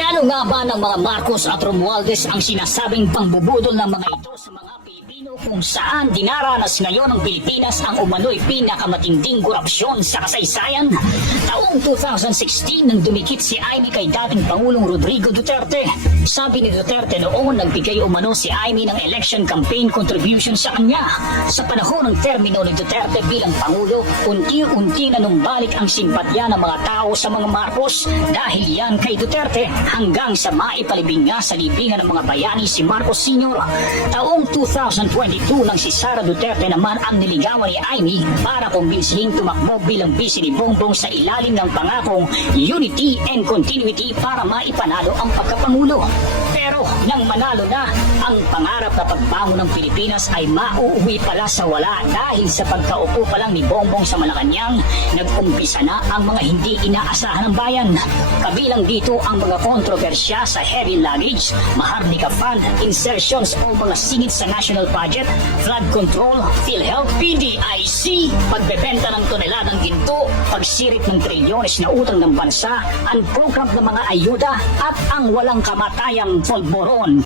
Plano nga ba ng mga Marcos at Romualdez ang sinasabing pangbubudol ng mga ito sa mga Pilipino kung saan dinaranas ngayon ng Pilipinas ang umano'y pinakamatinding korupsyon sa kasaysayan? Taong 2016 nang dumikit si Amy kay dating Pangulong Rodrigo Duterte. Sabi ni Duterte noon nagbigay umano si Amy ng election campaign contribution sa kanya. Sa panahon ng termino ni Duterte bilang Pangulo, unti-unti na numbalik ang simpatya ng mga tao sa mga Marcos dahil yan kay Duterte hanggang sa maipalibing nga sa libingan ng mga bayani si Marcos Sr. Taong 2022 nang si Sara Duterte naman ang niligawan ni Amy para kumbinsihin tumakbo bilang vice ni Bongbong sa ilalim ng pangakong unity and continuity para maipanalo ang pagkapangulo. Pero nang manalo na, ang pangarap na pagbangon ng Pilipinas ay mauuwi pala sa wala dahil sa pagkaupo pa lang ni Bongbong sa Malacanang, nag-umpisa na ang mga hindi inaasahan ng bayan. Kabilang dito ang mga kontrobersya sa heavy luggage, Maharlika Fund, insertions o mga singit sa national budget, flood control, PhilHealth, PDIC, pagbebenta ng toneladang ginto, pagsirit ng trilyones na utang ng bansa, unprogrammed na mga ayuda at ang walang kamatayang polboron.